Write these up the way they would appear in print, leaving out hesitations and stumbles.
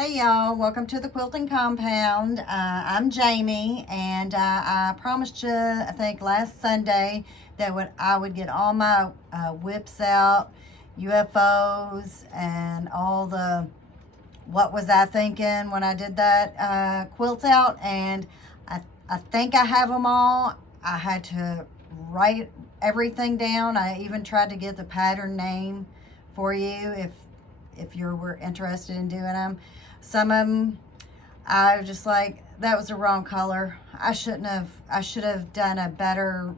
Hey y'all, welcome to the Quilting Compound. I'm Jamie, and I promised you, I think last Sunday, that I would get all my whips out, UFOs, and all the, what was I thinking when I did that quilt out, and I think I have them all. I had to write everything down. I even tried to get the pattern name for you if you were interested in doing them. Some of them, I was just like, that was the wrong color. I should have done a better,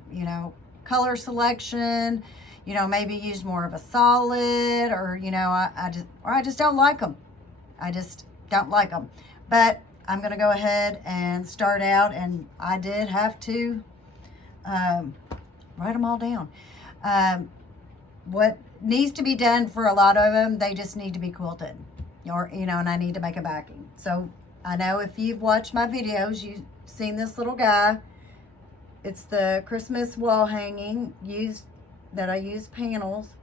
color selection, maybe use more of a solid, or, I just don't like them. I just don't like them. But I'm going to go ahead and start out, and I did have to write them all down. What needs to be done for a lot of them, they just need to be quilted, or and I need to make a backing. So I know if you've watched my videos, you've seen this little guy. It's the Christmas wall hanging that I use panels.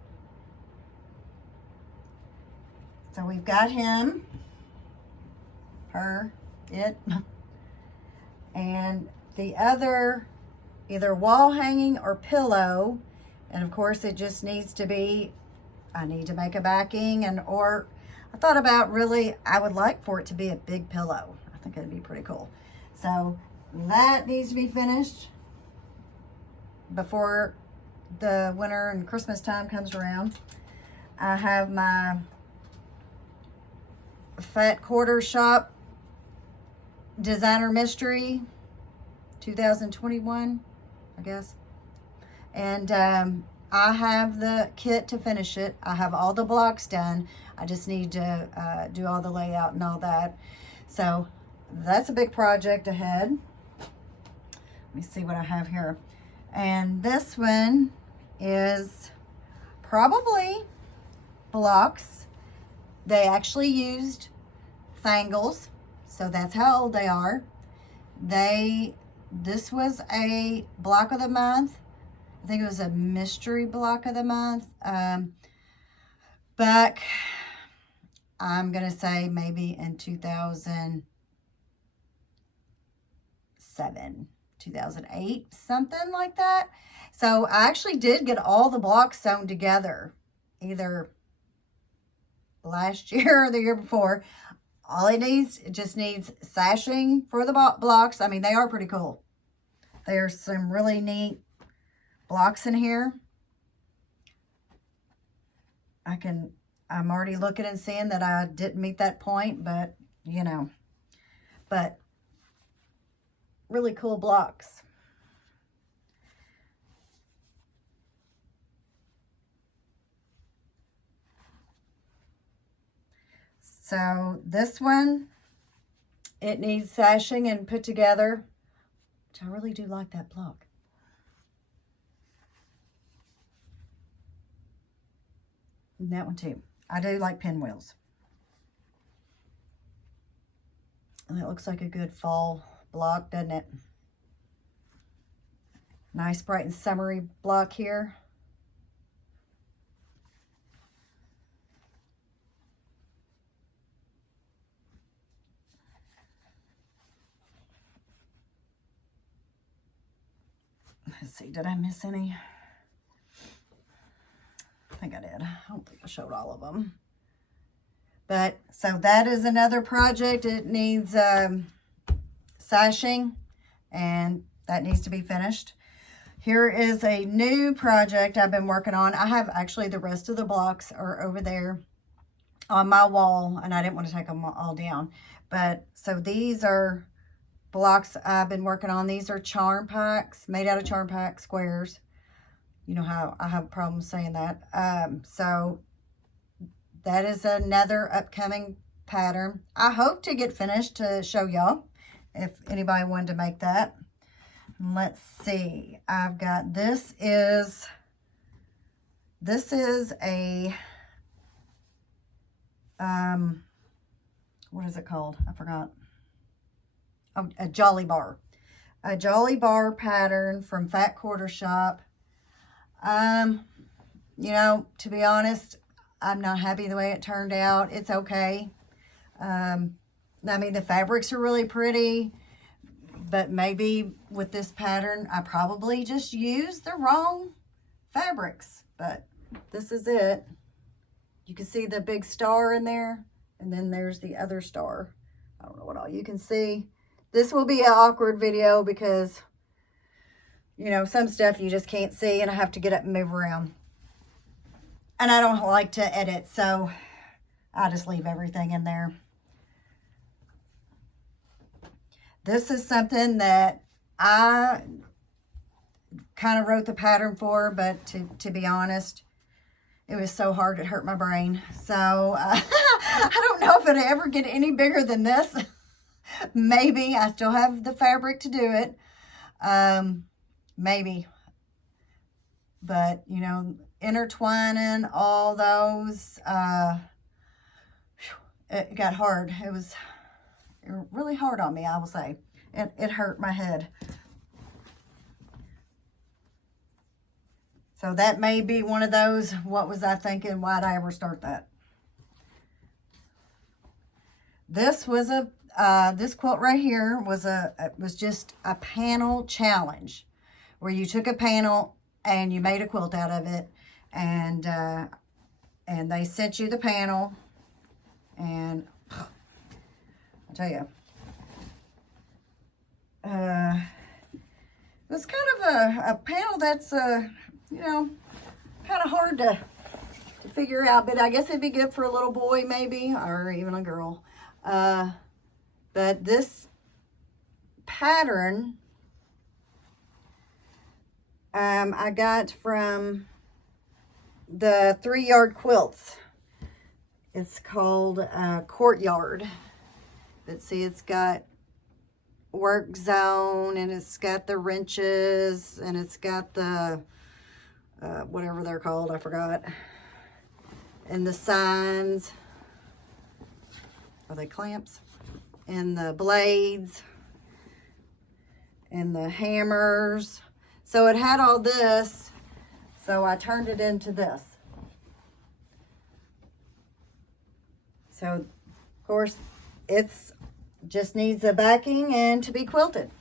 So we've got him, her, it, and the other, either wall hanging or pillow. And of course it just needs to be, I need to make a backing, or I thought about, really, I would like for it to be a big pillow. I think it'd be pretty cool. So that needs to be finished before the winter and Christmas time comes around. I have my Fat Quarter Shop Designer Mystery 2021, I guess. And I have the kit to finish it. I have all the blocks done. I just need to do all the layout and all that. So that's a big project ahead. Let me see what I have here. And this one is probably blocks. They actually used Thangles, so that's how old they are. This was a block of the month. I think it was a mystery block of the month. Back, I'm going to say maybe in 2007, 2008, something like that. So I actually did get all the blocks sewn together, either last year or the year before. All it just needs sashing for the blocks. I mean, they are pretty cool. There's some really neat blocks in here. I'm already looking and seeing that I didn't meet that point, but but really cool blocks. So this one, it needs sashing and put together, which I really do like that block. And that one too. I do like pinwheels. And it looks like a good fall block, doesn't it? Nice, bright and summery block here. Let's see, did I miss any? I think I did. I don't think I showed all of them. But, so that is another project. It needs sashing, and that needs to be finished. Here is a new project I've been working on. I have actually the rest of the blocks are over there on my wall, and I didn't want to take them all down. But, so these are blocks I've been working on. These are charm packs, made out of charm pack squares. You know how I have problems saying that. So that is another upcoming pattern. I hope to get finished to show y'all if anybody wanted to make that. Let's see. I've got, this is a, what is it called? I forgot. Oh, a Jolly Bar. A Jolly Bar pattern from Fat Quarter Shop. To be honest, I'm not happy the way it turned out. It's okay. I mean, the fabrics are really pretty, but maybe with this pattern, I probably just used the wrong fabrics, but this is it. You can see the big star in there, and then there's the other star. I don't know what all you can see. This will be an awkward video because, you know, some stuff you just can't see, and I have to get up and move around. And I don't like to edit, so I just leave everything in there. This is something that I kind of wrote the pattern for, but to be honest, it was so hard it hurt my brain. So I don't know if it'll ever get any bigger than this. Maybe. I still have the fabric to do it. Maybe. But, you know, intertwining all those, it got hard. It was really hard on me, I will say. It hurt my head. So that may be one of those, what was I thinking? Why'd I ever start that? This was this quilt right here was just a panel challenge where you took a panel and you made a quilt out of it, and they sent you the panel, and I'll tell you, it was kind of a panel that's you know, kind of hard to figure out, but I guess it'd be good for a little boy maybe, or even a girl. But this pattern I got from the 3-yard quilts. It's called Courtyard. But see, it's got work zone, and it's got the wrenches, and it's got the whatever they're called, I forgot, and the signs. Are they clamps? And the blades and the hammers. So it had all this, so I turned it into this. So, of course, it's just needs a backing and to be quilted.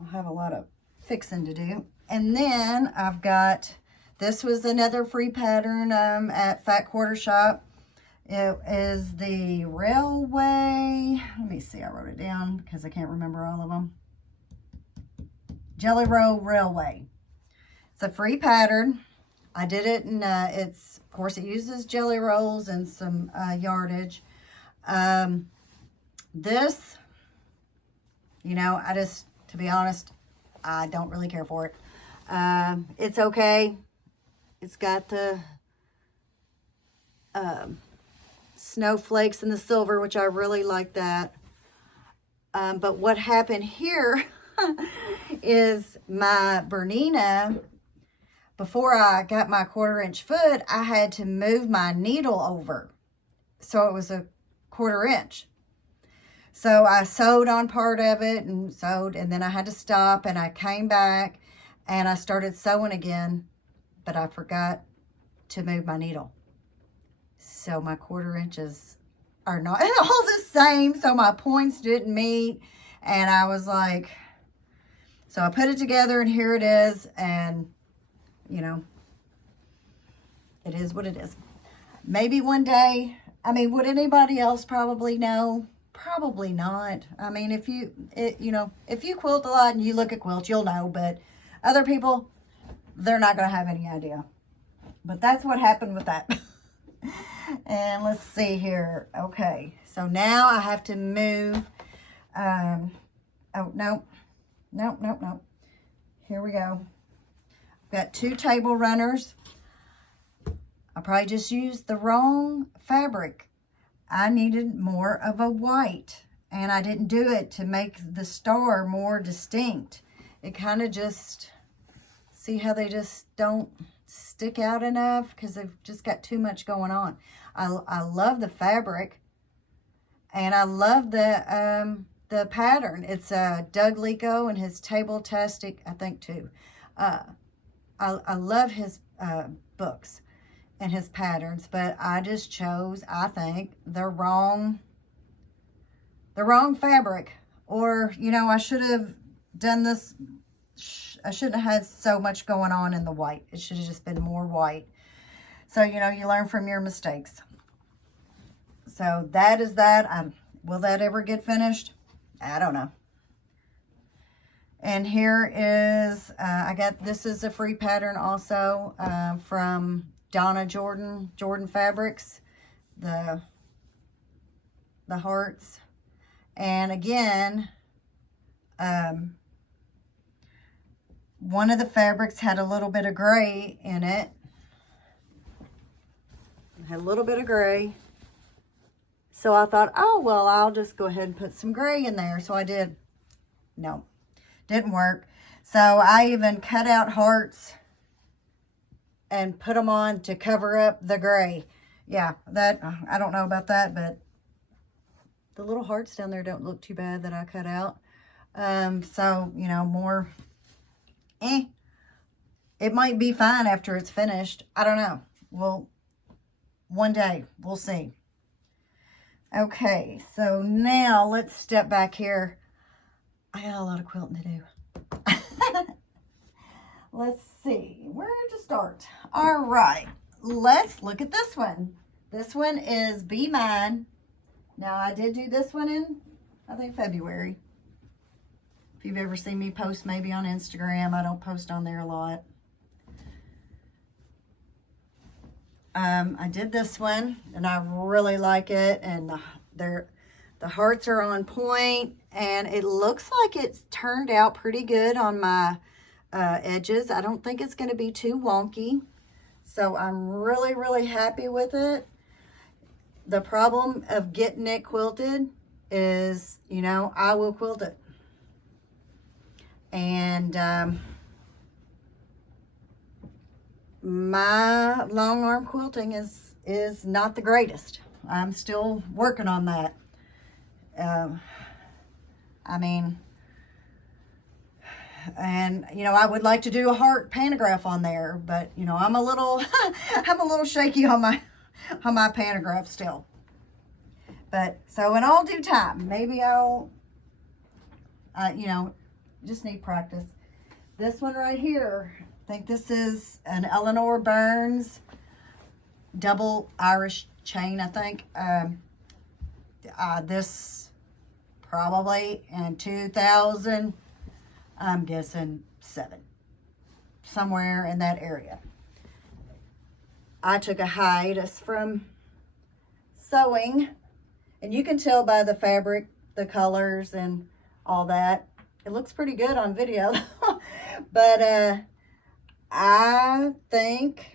I'll have a lot of fixing to do. And then I've got, this was another free pattern at Fat Quarter Shop. It is the Railway, let me see, I wrote it down because I can't remember all of them. Jelly Roll Railway. It's a free pattern. I did it, and it's, of course, it uses jelly rolls and some yardage. This, you know, I just, to be honest, I don't really care for it. It's okay. It's got the snowflakes and the silver, which I really like that. But what happened here is my Bernina, before I got my 1/4-inch foot, I had to move my needle over. So it was a 1/4 inch. So I sewed on part of it and sewed, and then I had to stop, and I came back and I started sewing again, but I forgot to move my needle. So my 1/4 inches are not all the same. So my points didn't meet, and I was like, so I put it together, and here it is. And, you know, it is what it is. Maybe one day, I mean, would anybody else probably know? Probably not. I mean, if you, you know, if you quilt a lot and you look at quilts, you'll know. But other people, they're not going to have any idea. But that's what happened with that. And let's see here. Okay, so now I have to move. Oh, no. No. Here we go. I've got 2 table runners. I probably just used the wrong fabric. I needed more of a white, and I didn't do it to make the star more distinct. It kind of just, see how they just don't stick out enough because they've just got too much going on. I love the fabric, and I love the the pattern. It's Doug Lico and his Table-tastic, I think, too. I love his books and his patterns, but I just chose, I think, the wrong fabric. Or, you know, I should have done this. I shouldn't have had so much going on in the white. It should have just been more white. So, you know, you learn from your mistakes. So that is that. Will that ever get finished? I don't know. And here is, this is a free pattern also from Donna Jordan Fabrics, the hearts. And again, one of the fabrics had a little bit of gray in it. Had a little bit of gray. So I thought, oh, well, I'll just go ahead and put some gray in there. So I did. No, didn't work. So I even cut out hearts and put them on to cover up the gray. Yeah, that, I don't know about that, but the little hearts down there don't look too bad that I cut out. So, you know, more, it might be fine after it's finished. I don't know. Well, one day, we'll see. Okay, so now let's step back here. I got a lot of quilting to do. Let's see, where to start? All right, let's look at this one. This one is Be Mine. Now, I did do this one in, I think, February. If you've ever seen me post maybe on Instagram, I don't post on there a lot. I did this one, and I really like it, and the hearts are on point, and it looks like it's turned out pretty good on my edges. I don't think it's going to be too wonky, so I'm really, really happy with it. The problem of getting it quilted is, you know, I will quilt it. And my long arm quilting is not the greatest. I'm still working on that. I mean, and you know, I would like to do a heart pantograph on there, but you know, I'm a little shaky on my pantograph still. But so in all due time, maybe I'll you know, just need practice. This one right here, I think this is an Eleanor Burns double Irish chain, I think. This probably in 2000, I'm guessing 7, somewhere in that area. I took a hiatus from sewing, and you can tell by the fabric, the colors and all that. It looks pretty good on video. But I think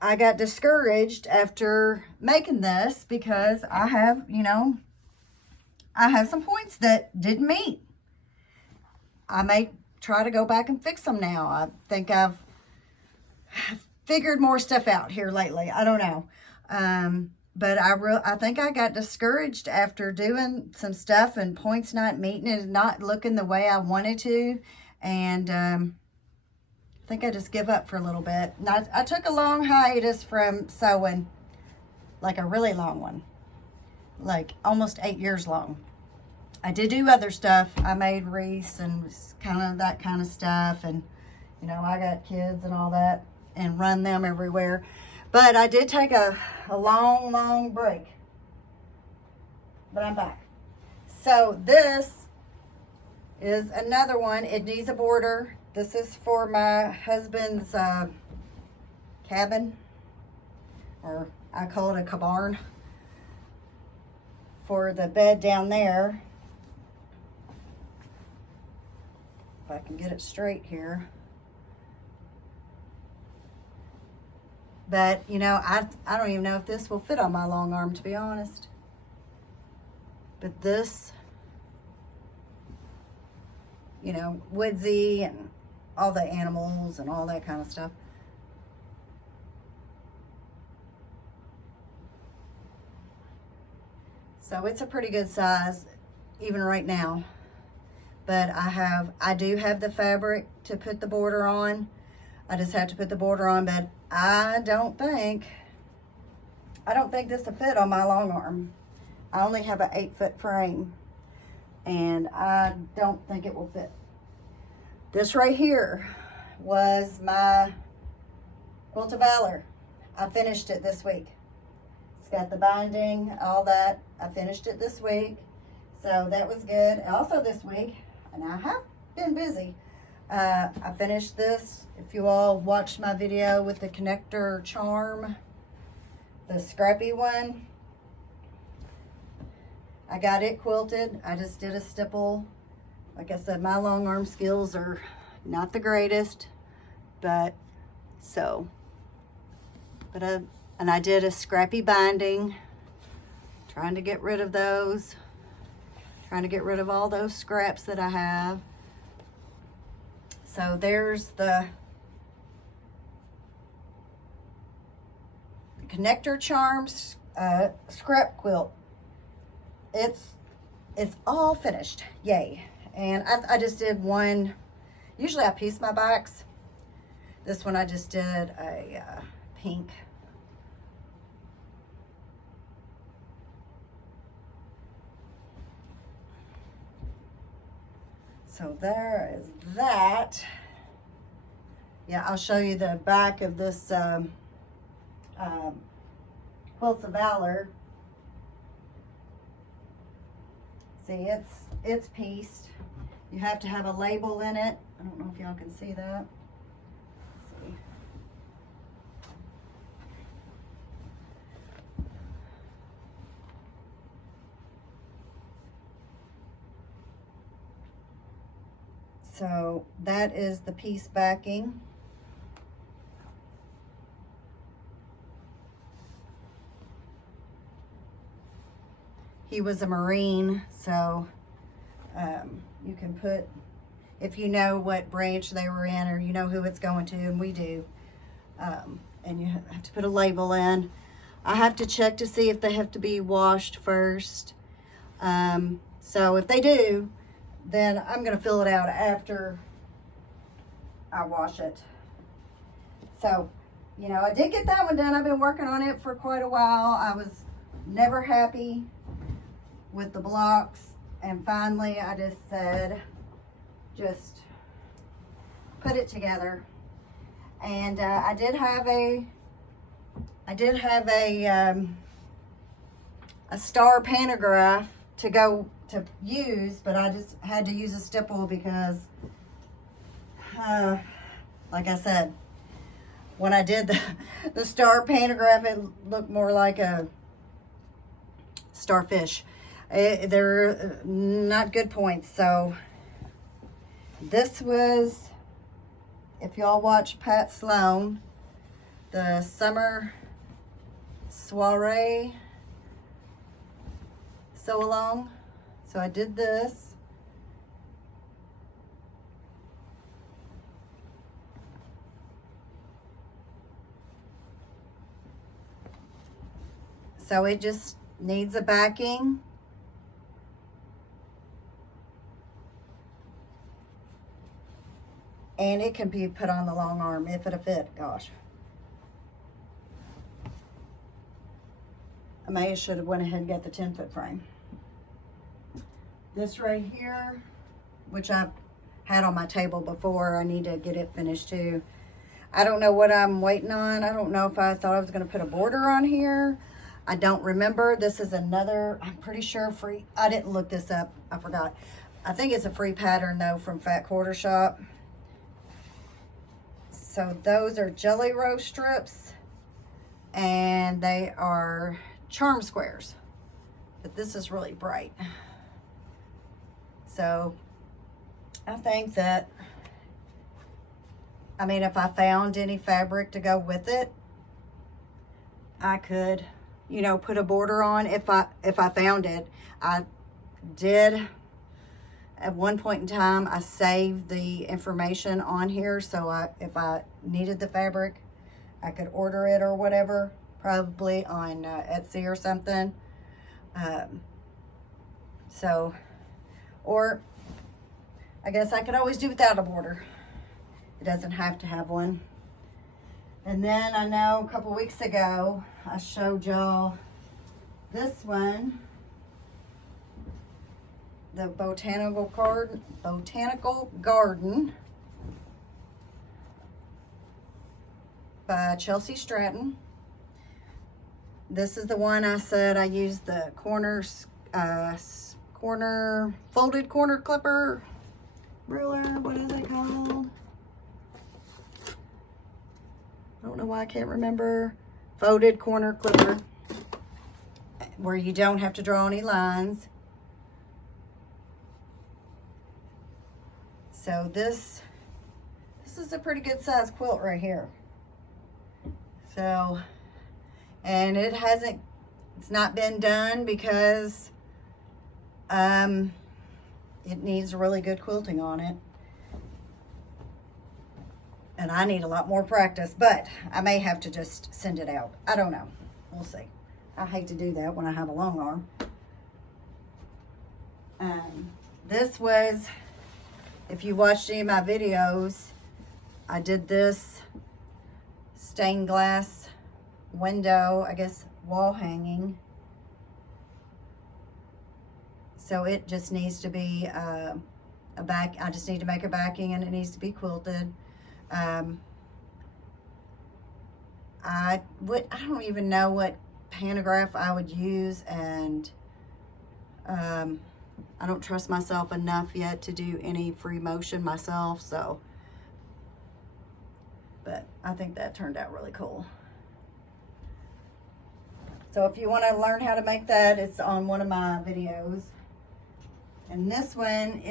I got discouraged after making this because I have, you know, I have some points that didn't meet. I may try to go back and fix them now. I think I've figured more stuff out here lately. I don't know. But I think I got discouraged after doing some stuff and points not meeting and not looking the way I wanted to. And I think I just give up for a little bit. Now, I took a long hiatus from sewing, like a really long one, like almost 8 years long. I did do other stuff. I made wreaths and kind of that kind of stuff. And, you know, I got kids and all that and run them everywhere. But I did take a long, long break. But I'm back. So this is another one. It needs a border. This is for my husband's cabin. Or I call it a cabarn. For the bed down there. If I can get it straight here. But, you know, I don't even know if this will fit on my long arm, to be honest. But this, you know, woodsy and all the animals and all that kind of stuff. So it's a pretty good size, even right now. But I do have the fabric to put the border on. I just have to put the border on, but I don't think this will fit on my long arm. I only have an 8-foot frame, and I don't think it will fit. This right here was my Quilt of Valor. I finished it this week. It's got the binding, all that. I finished it this week, so that was good. Also this week, and I have been busy, I finished this. If you all watched my video with the connector charm, the scrappy one, I got it quilted. I just did a stipple. Like I said, my long arm skills are not the greatest, but and I did a scrappy binding, trying to get rid of those, trying to get rid of all those scraps that I have. So there's the connector charms scrap quilt. It's all finished, yay. And I just did one. Usually I piece my backs. This one I just did a pink. So there is that. Yeah, I'll show you the back of this Quilts of Valor. See, it's pieced. You have to have a label in it. I don't know if y'all can see that. Let's see. So that is the piece backing. He was a Marine, so you can put, if you know what branch they were in, or you know who it's going to, and we do, and you have to put a label in. I have to check to see if they have to be washed first. So if they do, then I'm going to fill it out after I wash it. So, you know, I did get that one done. I've been working on it for quite a while. I was never happy with the blocks, and finally I just said, just put it together. And I did have a star pantograph to go to use, but I just had to use a stipple because like I said, when I did the star pantograph, it looked more like a starfish. They're not good points. So this was, if y'all watch Pat Sloan, the summer soiree sew along. So I did this. So it just needs a backing. And it can be put on the long arm if it'll fit, gosh. I may have should have went ahead and got the 10-foot frame. This right here, which I've had on my table before, I need to get it finished too. I don't know what I'm waiting on. I don't know if I thought I was gonna put a border on here. I don't remember. This is another, I'm pretty sure free. I didn't look this up, I forgot. I think it's a free pattern though from Fat Quarter Shop. So those are Jelly Roll strips, and they are charm squares, but this is really bright. So I think that, I mean, if I found any fabric to go with it, I could, you know, put a border on if I found it. I did at one point in time. I saved the information on here, so if I needed the fabric, I could order it or whatever, probably on Etsy or something. So, or I guess I could always do without a border. It doesn't have to have one. And then I know a couple weeks ago, I showed y'all this one, the Botanical Garden by Chelsea Stratton. This is the one I said I used the folded corner clipper ruler. What is it called? I don't know why I can't remember. Folded corner clipper, where you don't have to draw any lines. So this is a pretty good size quilt right here. So, and it's not been done because it needs really good quilting on it. And I need a lot more practice, but I may have to just send it out. I don't know. We'll see. I hate to do that when I have a long arm. This was, if you watched any of my videos, I did this stained glass window, I guess wall hanging. So it just needs to be I just need to make a backing, and it needs to be quilted. I don't even know what pantograph I would use, and I don't trust myself enough yet to do any free motion myself, so, but I think that turned out really cool. So if you want to learn how to make that, it's on one of my videos. And this one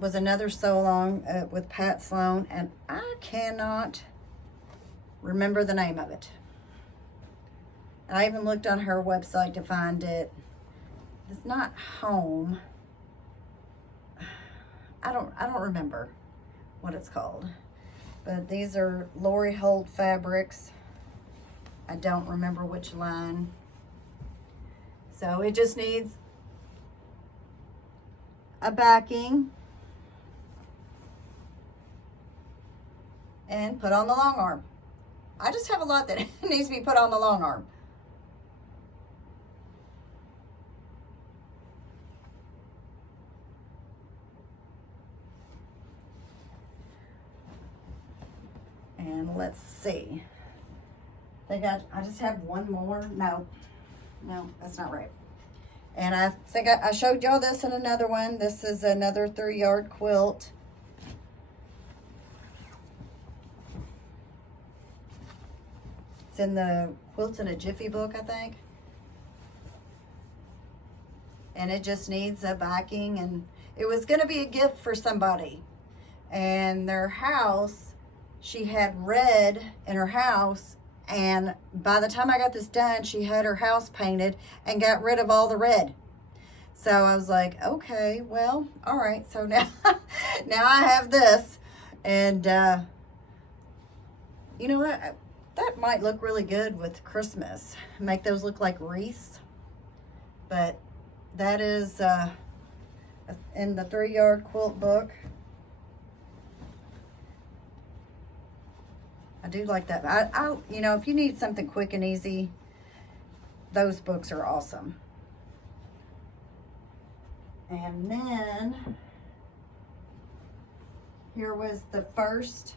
was another sew along with Pat Sloan, and I cannot remember the name of it. I even looked on her website to find it. It's not Home. I don't remember what it's called. But these are Lori Holt fabrics. I don't remember which line. So it just needs a backing and put on the long arm. I just have a lot that needs to be put on the long arm. And let's see. I think I just have one more. No, that's not right. And I think I showed y'all this in another one. This is another 3-yard quilt. It's in the Quilts in a Jiffy book, I think. And it just needs a backing, and it was going to be a gift for somebody. And their house, she had red in her house, and by the time I got this done, she had her house painted and got rid of all the red. So I was like, okay, well, all right. So now, now I have this, and you know what? That might look really good with Christmas. Make those look like wreaths. But that is in the 3-yard quilt book. I do like that. I you know, if you need something quick and easy, those books are awesome. And then here was the first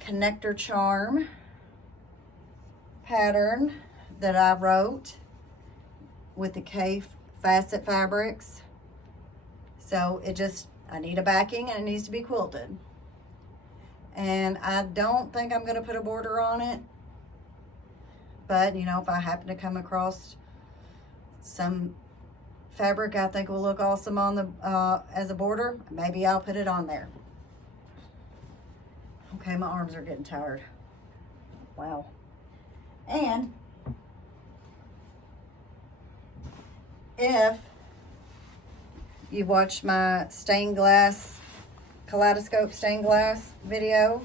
connector charm pattern that I wrote with the K Facet Fabrics. So I need a backing, and it needs to be quilted. And I don't think I'm going to put a border on it. But, you know, if I happen to come across some fabric I think will look awesome on the as a border, maybe I'll put it on there. Okay, my arms are getting tired. Wow. And if you watch my kaleidoscope stained glass video,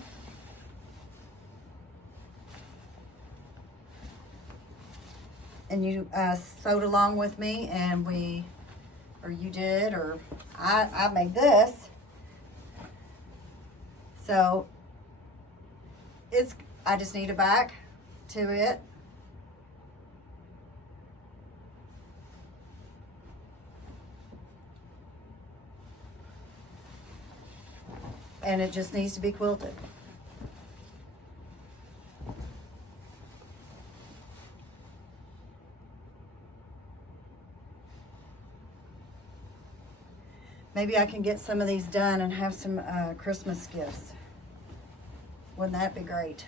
and you sewed along with me, and we or you did, or I made this. So I just need a back to it. And it just needs to be quilted. Maybe I can get some of these done and have some Christmas gifts. Wouldn't that be great?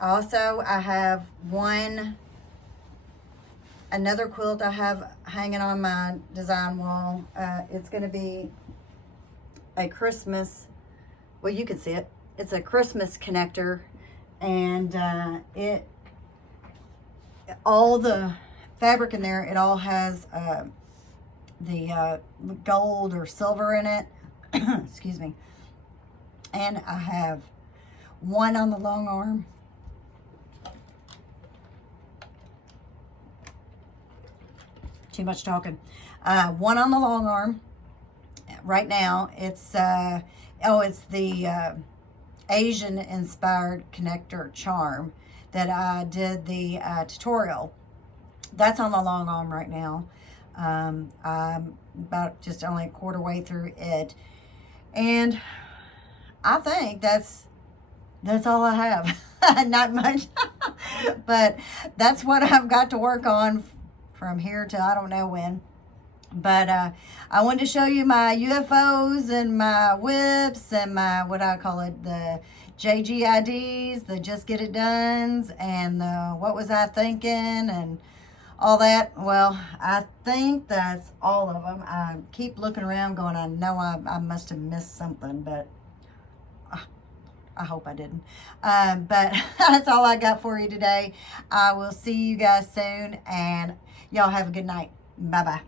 Also, I have another quilt I have hanging on my design wall. It's going to be a Christmas, well, you can see it. It's a Christmas connector, and all the fabric in there, it all has the gold or silver in it. Excuse me. And I have one on the long arm. Too much talking. One on the long arm. Right now, it's the Asian inspired connector charm that I did the tutorial. That's on the long arm right now. I'm about just only a quarter way through it, and I think that's all I have. Not much, but that's what I've got to work on from here till I don't know when. But I wanted to show you my UFOs and my whips and my, what I call it, the JGiD's, the Just Get It Done's, and the What Was I Thinking, and all that. Well, I think that's all of them. I keep looking around going, I know I must have missed something, but I hope I didn't. But that's all I got for you today. I will see you guys soon, and y'all have a good night. Bye-bye.